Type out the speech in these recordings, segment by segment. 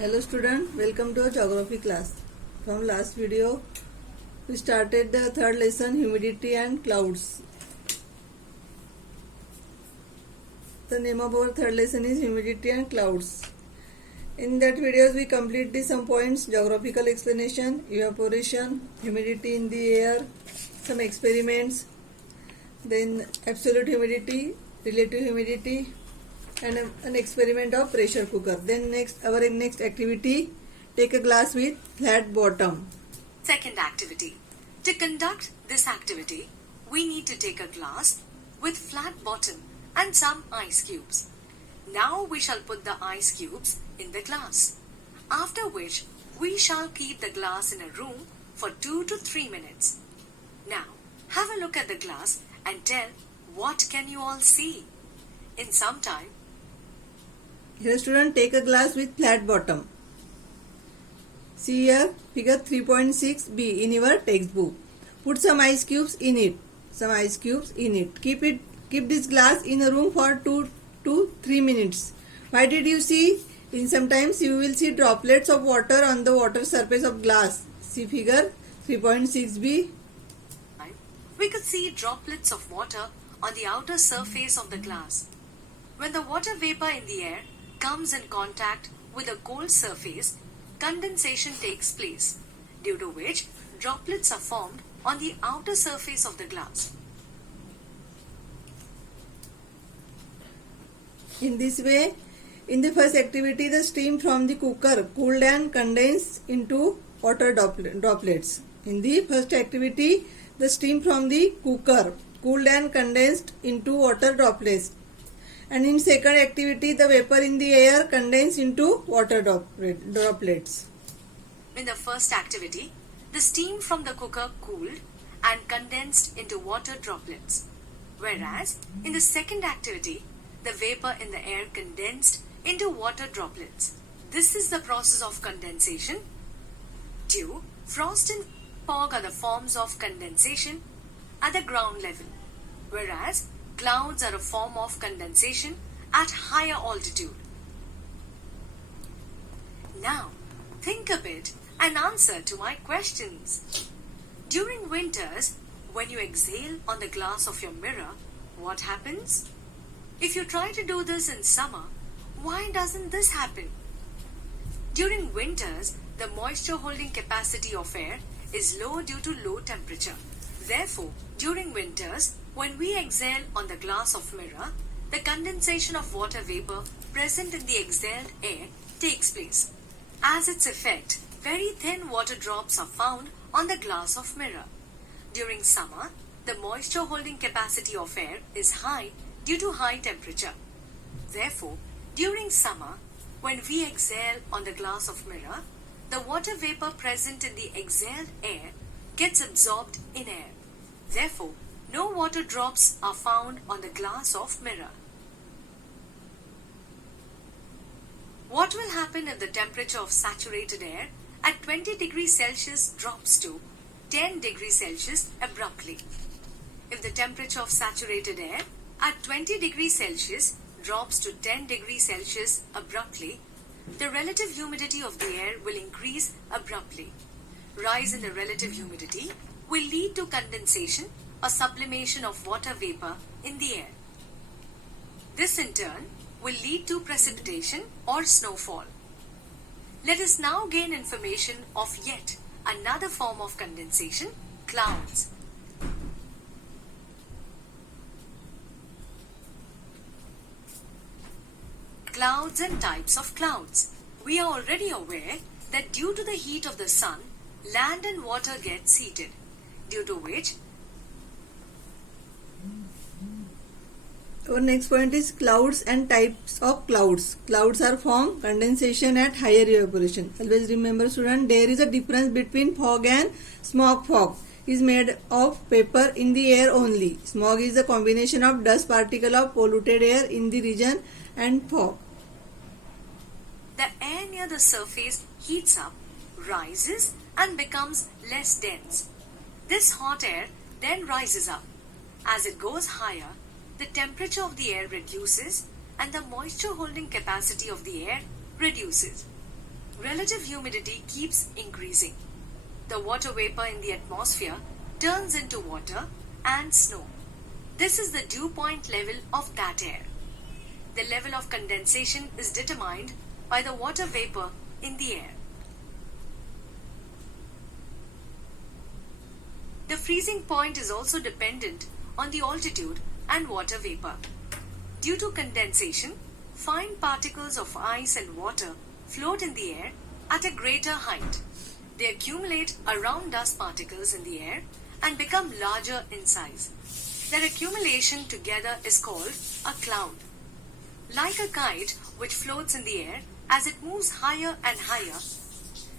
Hello student, welcome to our geography class. From last video, we started the third lesson, humidity and clouds. The name of our third lesson is humidity and clouds. In that videos, we complete some points, geographical explanation, evaporation, humidity in the air, some experiments, then absolute humidity, relative humidity, and an experiment of pressure cooker. Then our next activity, take a glass with flat bottom. Second activity. To conduct this activity, we need to take a glass with flat bottom and some ice cubes. Now we shall put the ice cubes in the glass, after which we shall keep the glass in a room for 2 to 3 minutes. Now have a look at the glass and tell what can you all see. In some time, Here student, take a glass with flat bottom. See here figure 3.6b in your textbook. Put some ice cubes in it. Keep this glass in a room for 2 to 3 minutes. Why did you see? Sometimes you will see droplets of water on the water surface of glass. See figure 3.6b. we could see droplets of water on the outer surface of the glass. When the water vapor in the air comes in contact with a cold surface, condensation takes place, due to which droplets are formed on the outer surface of the glass. In this way, in the first activity, the steam from the cooker cooled and condensed into water droplets. In the first activity, the steam from the cooker cooled and condensed into water droplets. And in second activity, the vapor in the air condensed into water droplets. In the first activity, the steam from the cooker cooled and condensed into water droplets. Whereas, in the second activity, the vapor in the air condensed into water droplets. This is the process of condensation. Dew, frost and fog are the forms of condensation at the ground level, whereas clouds are a form of condensation at higher altitude. Now, think a bit and answer to my questions. During winters, when you exhale on the glass of your mirror, what happens? If you try to do this in summer, why doesn't this happen? During winters, the moisture holding capacity of air is low due to low temperature. Therefore, during winters, when we exhale on the glass of mirror, the condensation of water vapor present in the exhaled air takes place. As its effect, very thin water drops are found on the glass of mirror. During summer, the moisture holding capacity of air is high due to high temperature. Therefore, during summer, when we exhale on the glass of mirror, the water vapor present in the exhaled air gets absorbed in air. Therefore, no water drops are found on the glass of mirror. What will happen if the temperature of saturated air at 20 degrees Celsius drops to 10 degrees Celsius abruptly? If the temperature of saturated air at 20 degrees Celsius drops to 10 degrees Celsius abruptly, the relative humidity of the air will increase abruptly. Rise in the relative humidity will lead to condensation or sublimation of water vapor in the air. This in turn will lead to precipitation or snowfall. Let us now gain information of yet another form of condensation, clouds. Clouds and types of clouds. We are already aware that due to the heat of the sun, land and water gets heated, due to which Our next point is clouds and types of clouds. Clouds are formed condensation at higher evaporation. Always remember student, there is a difference between fog and smog. Fog is made of vapor in the air only. Smog is a combination of dust particle of polluted air in the region and fog. the air near the surface heats up, rises and becomes less dense. This hot air then rises up. As it goes higher, the temperature of the air reduces and the moisture holding capacity of the air reduces. relative humidity keeps increasing. The water vapor in the atmosphere turns into water and snow. This is the dew point level of that air. The level of condensation is determined by the water vapor in the air. The freezing point is also dependent on the altitude and water vapor. Due to condensation, fine particles of ice and water float in the air at a greater height. They accumulate around dust particles in the air and become larger in size. Their accumulation together is called a cloud. Like a kite which floats in the air as it moves higher and higher,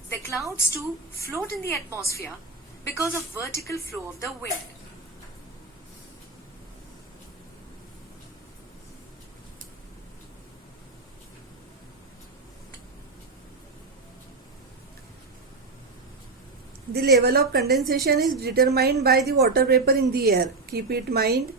the clouds too float in the atmosphere because of vertical flow of the wind. The level of condensation is determined by the water vapor in the air. Keep in mind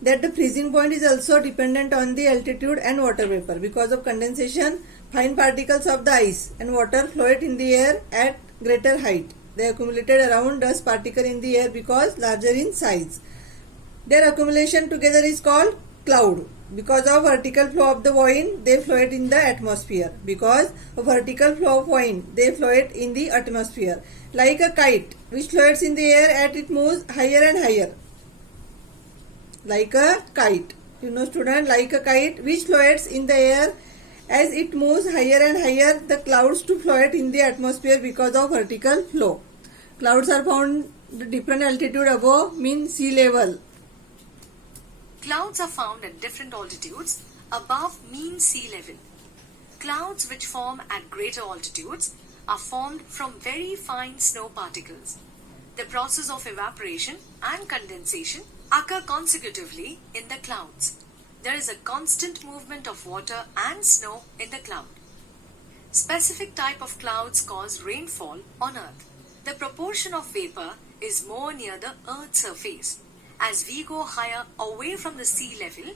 that the freezing point is also dependent on the altitude and water vapor. Because of condensation, fine particles of the ice and water float in the air at greater height. They accumulated around dust particle in the air because larger in size. Their accumulation together is called cloud. Because of vertical flow of the wind, they float in the atmosphere. Because of vertical flow of wind, they float in the atmosphere. Like a kite, which floats in the air as it moves higher and higher. Like a kite. You know, student, like a kite, which floats in the air as it moves higher and higher, the clouds to float in the atmosphere because of vertical flow. Clouds are found at different altitude above mean sea level. Clouds are found at different altitudes above mean sea level. Clouds which form at greater altitudes are formed from very fine snow particles. The process of evaporation and condensation occur consecutively in the clouds. There is a constant movement of water and snow in the cloud. Specific type of clouds cause rainfall on Earth. The proportion of vapor is more near the Earth's surface. As we go higher away from the sea level,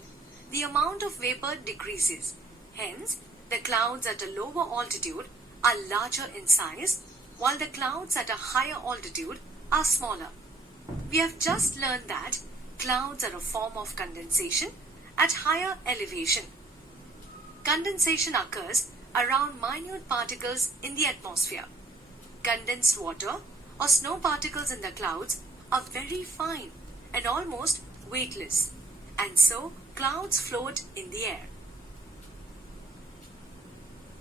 the amount of vapor decreases. Hence, the clouds at a lower altitude are larger in size, while the clouds at a higher altitude are smaller. We have just learned that clouds are a form of condensation at higher elevation. Condensation occurs around minute particles in the atmosphere. Condensed water or snow particles in the clouds are very fine and almost weightless, and so clouds float in the air.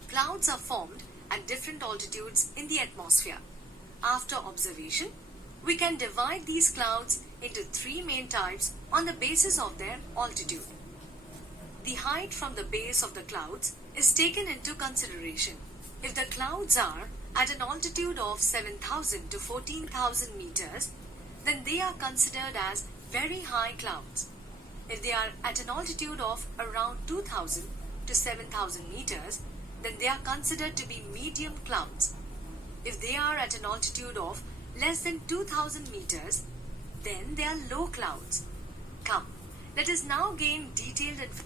Clouds are formed at different altitudes in the atmosphere. After observation, we can divide these clouds into three main types on the basis of their altitude. The height from the base of the clouds is taken into consideration. If the clouds are at an altitude of 7,000 to 14,000 meters, then they are considered as very high clouds. If they are at an altitude of around 2,000 to 7,000 meters, then they are considered to be medium clouds. If they are at an altitude of less than 2,000 meters, then they are low clouds. Come, let us now gain detailed information.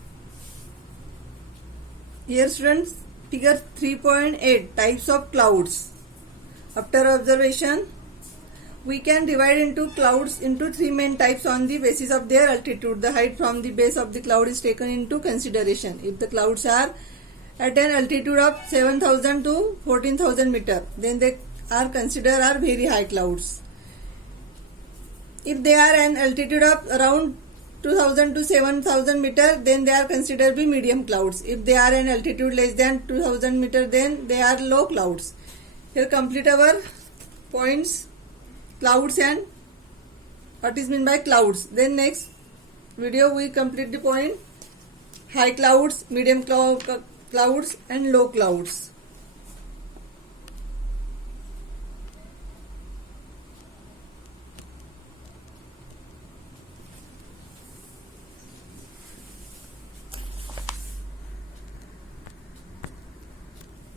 Here students, figure 3.8 types of clouds. After observation, we can divide into clouds into three main types on the basis of their altitude. The height from the base of the cloud is taken into consideration. If the clouds are at an altitude of 7,000 to 14,000 meter, then they are considered are very high clouds. If they are an altitude of around 2,000 to 7,000 meter, then they are considered to be medium clouds. If they are an altitude less than 2,000 meter, then they are low clouds. Here complete our points, clouds and what is meant by clouds. Then next video we complete the point high clouds, medium clouds and low clouds.